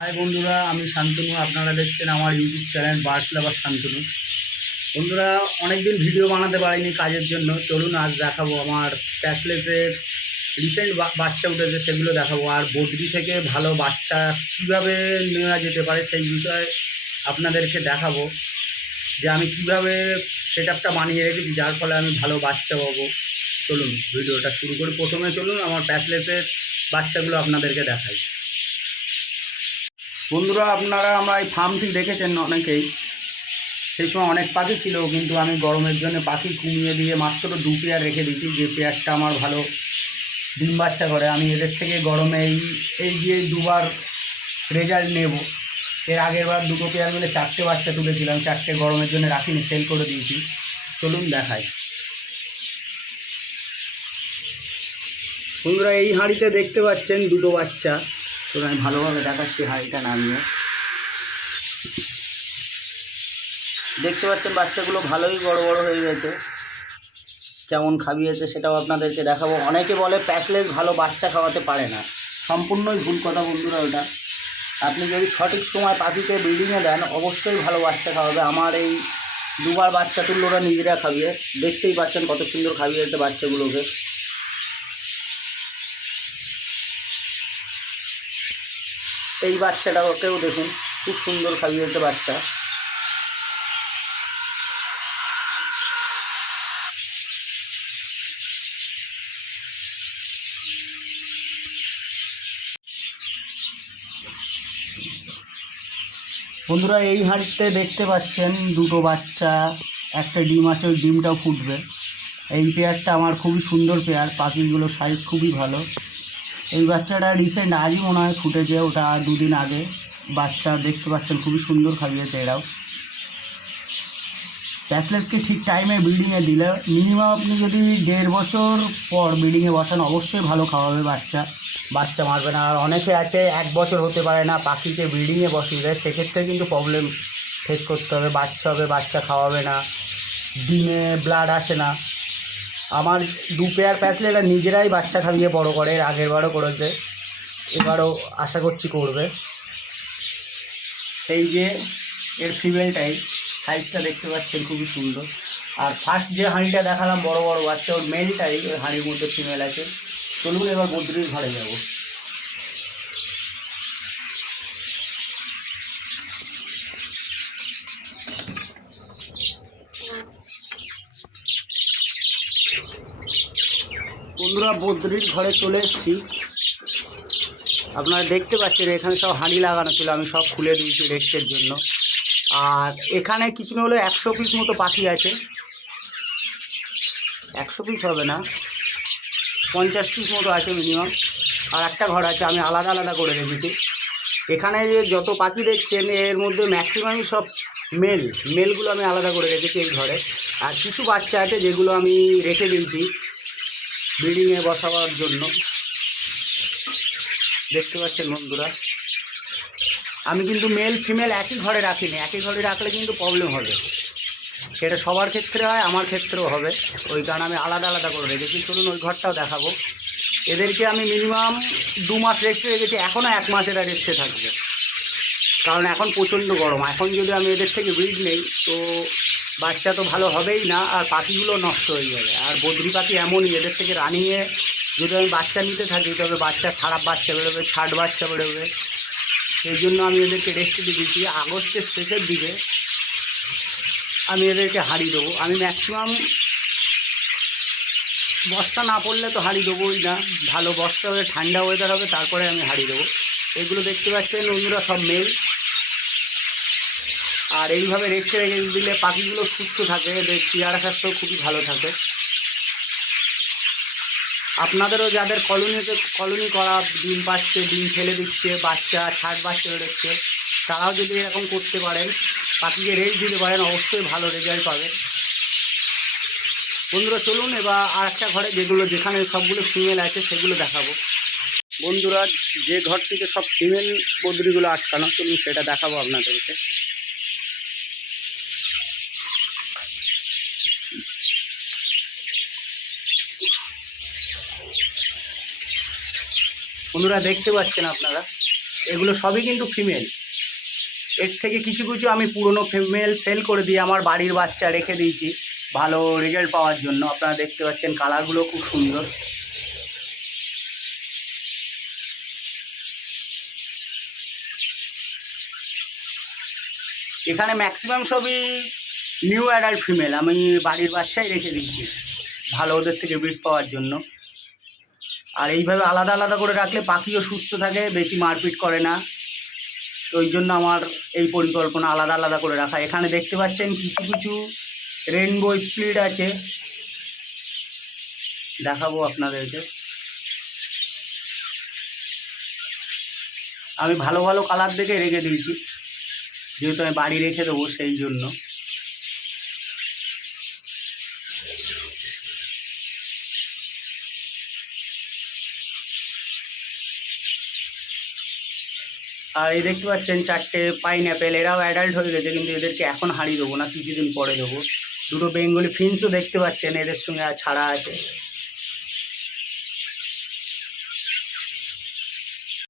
High বন্ধুরা, আমি শান্তনু। আপনারা দেখছেন আমার ইউটিউব চ্যানেল বার্ডস লাভার শান্তনু। বন্ধুরা, অনেকদিন ভিডিও বানাতে পারিনি কাজের জন্য। চলুন আজ দেখাবো আমার প্যাসলেসের রিসেন্ট বাচ্চা উঠেছে, সেগুলো দেখাবো। আর বদ্রি থেকে ভালো বাচ্চা কীভাবে নেওয়া যেতে পারে সেই বিষয়ে আপনাদেরকে দেখাবো, যে আমি কিভাবে সেট আপটা বানিয়ে রেখেছি যার ফলে আমি ভালো বাচ্চা পাবো। চলুন ভিডিওটা শুরু করি। প্রথমে চলুন আমার প্যাসলেসের বাচ্চাগুলো আপনাদেরকে দেখাই। বন্ধুরা, আপনারা আমার এই ফার্মটি দেখেছেন অনেকেই। সেই সময় অনেক পাখি ছিল, কিন্তু আমি গরমের জন্য পাখি কমিয়ে দিয়ে মাত্র 2 পেয়ার রেখে দিচ্ছি, যে পেয়ারটা আমার ভালো ডিম বাচ্চা করে। আমি এদের থেকে গরমে এই যে দুবার রেজাল্ট নেব। এর আগের বার 2 পেয়ার মিলে 4টে বাচ্চা তুলেছিলাম, 4টে গরমের জন্য রাখিনি, সেল করে দিয়েছি। চলুন দেখাই। বন্ধুরা, এই হাঁড়িতে দেখতে পাচ্ছেন 2টো বাচ্চা। তো আমি ভালোভাবে দেখাচ্ছি হাঁড়িটা নামিয়ে। দেখতে পাচ্ছেন বাচ্চাগুলো ভালোই বড় বড় হয়ে গেছে। কেমন খাইয়েছে সেটাও আপনাদেরকে দেখাবো। অনেকে বলে প্যাসলেস ভালো বাচ্চা খাওয়াতে পারে না, সম্পূর্ণই ভুল কথা বন্ধুরা ওটা। আপনি যদি সঠিক সময় পাখিকে ব্রিডিংয়ে দেন, অবশ্যই ভালো বাচ্চা খাওয়াবে। আমার এই 2বার বাচ্চা তুললো ওরা নিজেরা খাইয়ে। দেখতেই পাচ্ছেন কত সুন্দর খাইয়েছে বাচ্চাগুলোকে। এই বাচ্চাটাকেও দেখুন, খুব সুন্দর খাইয়েছে বাচ্চা। বন্ধুরা, এই হাঁড়িতে দেখতে পাচ্ছেন 2টো বাচ্চা, একটা ডিম আছে, ওই ডিমটাও ফুটবে। এই পেয়ারটা আমার খুবই সুন্দর পেয়ার, পাখিগুলো সাইজ খুবই ভালো। এই বাচ্চাটা রিসেন্ট আজই মনে হয় ফুটেছে, ওটা 2 দিন আগে। বাচ্চা দেখতে পাচ্ছেন খুবই সুন্দর খাইয়েছে এরাও। প্যাসলেসকে ঠিক টাইমে ব্রিডিংয়ে দিলে মিনিমাম আপনি যদি 1.5 বছর পর ব্রিডিংয়ে বসান, অবশ্যই ভালো খাওয়াবে বাচ্চা মারবে না। আর অনেকে আছে 1 বছর হতে পারে না পাখিকে ব্রিডিংয়ে বসিয়ে দেয়, সেক্ষেত্রে কিন্তু প্রবলেম ফেস করতে হবে। বাচ্চা হবে, বাচ্চা খাওয়াবে না, ডিমে ব্লাড আসে না। আমার 2 পেয়ার প্যাসলেরা নিজেরাই বাচ্চা খাইয়ে বড় করে, এর আগের বারও করেছে, এবারও আশা করছি করবে। এই যে এর ফিমেলটাই, সাইজটা দেখতে পাচ্ছেন খুবই সুন্দর। আর ফার্স্ট যে হাঁড়িটা দেখালাম বড় বড় বাচ্চা, ওর মেলটাই, ওই হাঁড়ির মধ্যে ফিমেল আছে। চলুন এবার বদ্রির ঘরে যাব। বন্ধুরা, বদ্রির ঘরে চলে এসেছি। আপনারা দেখতে পাচ্ছেন এখানে সব হাঁড়ি লাগানো ছিল, আমি সব খুলে দিয়েছি রেস্টের জন্য। আর এখানে কিছু না হলে 100 পিস মতো পাখি আছে। 100 পিস হবে না, 50 পিস মতো আছে মিনিমাম। আর একটা ঘর আছে, আমি আলাদা আলাদা করে রেখেছি। এখানে যে যত পাখি দেখছেন এর মধ্যে ম্যাক্সিমামই সব মেলগুলো আমি আলাদা করে রেখেছি এই ঘরে। আর কিছু বাচ্চা আছে যেগুলো আমি রেখে দিয়েছি ব্রিডিংয়ে বসাবার জন্য। দেখতে পাচ্ছেন বন্ধুরা, আমি কিন্তু মেল ফিমেল একই ঘরে রাখিনি। একই ঘরে রাখলে কিন্তু প্রবলেম হবে, সেটা সবার ক্ষেত্রে হয়, আমার ক্ষেত্রেও হবে। ওই কারণে আমি আলাদা আলাদা করে রেখেছি। চলুন ওই ঘরটাও দেখাবো। এদেরকে আমি মিনিমাম 2 মাস রেস্টে রেখেছি, এখনও 1 মাস এরা রেস্টে থাকবে, কারণ এখন প্রচণ্ড গরম। এখন যদি আমি এদের থেকে ব্রিড নেই তো বাচ্চা তো ভালো হবেই না, আর পাখিগুলো নষ্ট হয়ে যাবে। আর বদ্রি পাখি এমনই, এদের থেকে রানিংয়ে যদি আমি বাচ্চা নিতে থাকি তবে বাচ্চা খারাপ বাচ্চা বেরোবে, ছাট বাচ্চা বেরোবে। সেই জন্য আমি এদেরকে রেস্টে দিয়ে দিচ্ছি। আগস্টের শেষের দিকে আমি এদেরকে হাঁড়ি দেবো। আমি ম্যাক্সিমাম বর্ষা না পড়লে তো হাঁড়ি দেবোই না, ভালো বর্ষা হয়ে ঠান্ডা ওয়েদার হবে তারপরে আমি হাঁড়ি দেবো। এগুলো দেখতে পাচ্ছেন বন্ধুরা সব মেল। আর এইভাবে রেস্টে রেখে দিলে পাখিগুলো সুস্থ থাকে, এদের চেহারা স্বাস্থ্য খুবই ভালো থাকে। আপনাদেরও যাদের কলোনি করা, ডিম পাচ্ছে, ডিম ফেলে দিচ্ছে, বাচ্চা ছাট বাচ্চা বেরোচ্ছে, তারাও যদি এরকম করতে পারেন, পাখিকে রেস্ট দিতে পারেন, অবশ্যই ভালো রেজাল্ট পাবেন। বন্ধুরা চলুন এবার আর একটা ঘরে যেখানে সবগুলো ফিমেল আছে সেগুলো দেখাবো। বন্ধুরা, যে ঘর থেকে সব ফিমেল বদ্রিগুলো আটকানো, চলুন সেটা দেখাবো আপনাদেরকে। বন্ধুরা দেখতে পাচ্ছেন আপনারা এগুলো সবই কিন্তু ফিমেল। এর থেকে কিছু কিছু আমি পুরনো ফিমেল সেল করে দিয়ে আমার বাড়ির বাচ্চা রেখে দিয়েছি ভালো রেজাল্ট পাওয়ার জন্য। আপনারা দেখতে পাচ্ছেন কালারগুলো খুব সুন্দর। এখানে ম্যাক্সিমাম সবই নিউ অ্যাডাল্ট ফিমেল, আমি বাড়ির বাচ্চাই রেখে দিচ্ছি ভালো ওদের থেকে ব্রিড পাওয়ার জন্য। আর এইভাবে আলাদা আলাদা করে রাখলে পাখিও সুস্থ থাকে, বেশি মারপিট করে না। তো ওই জন্য আমার এই পরিকল্পনা আলাদা আলাদা করে রাখা। এখানে দেখতে পাচ্ছেন কিছু কিছু রেনবো স্প্লিট আছে, দেখাবো আপনাদেরকে। আমি ভালো ভালো কালার দেখে রেখে দিয়েছি, যেহেতু আমি বাড়ি রেখে দেবো সেই জন্য। আর এই দেখতে পাচ্ছেন চারটে পাইনঅ্যাপেল, এরাও অ্যাডাল্ট হয়ে গেছে, কিন্তু এদেরকে এখন হারিয়ে দেবো না, কিছুদিন পরে দেবো। দুটো বেঙ্গলি ফিন্সও দেখতে পাচ্ছেন এদের সঙ্গে ছাড়া আছে।